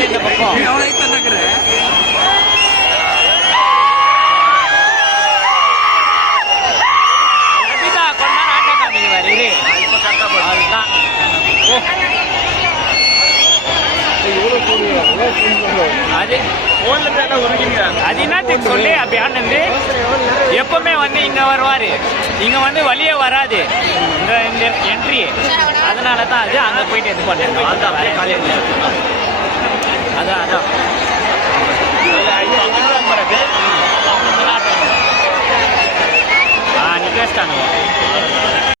இந்த பக்கம் அதுதான் கொஞ்ச நேரம் ஆட்டோ காமிங்க வேறு இது அதுதான் அது அது என்னத்துக்கு சொல்லி அப்படி ஆனந்து எப்பவுமே வந்து இங்கே வருவார் இங்கே வந்து வழியே வராது இந்த இந்த என்ட்ரி அதனால தான் அது அங்கே போயிட்டு இது பண்ணேன் அதான் அதான் நிகழ்ச்சானுவோம்